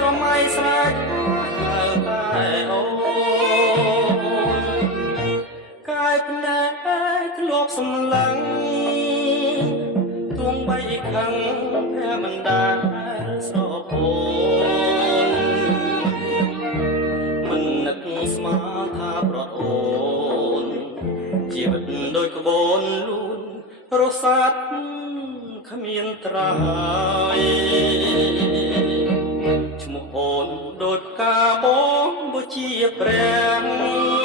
ស្រមៃស្រាច់តែអូនកាយភ្នែកធ្លាប់សម្លឹងទងបីខឹងភែមិនដែលស្រពោនមិននឹកស្មានថាប្រត់អូនជីវិតដូចក្បូនលូនរសាត់គ្មានត្រើយឈ្មោះអូនដូចផ្កាបងបុជាព្រះ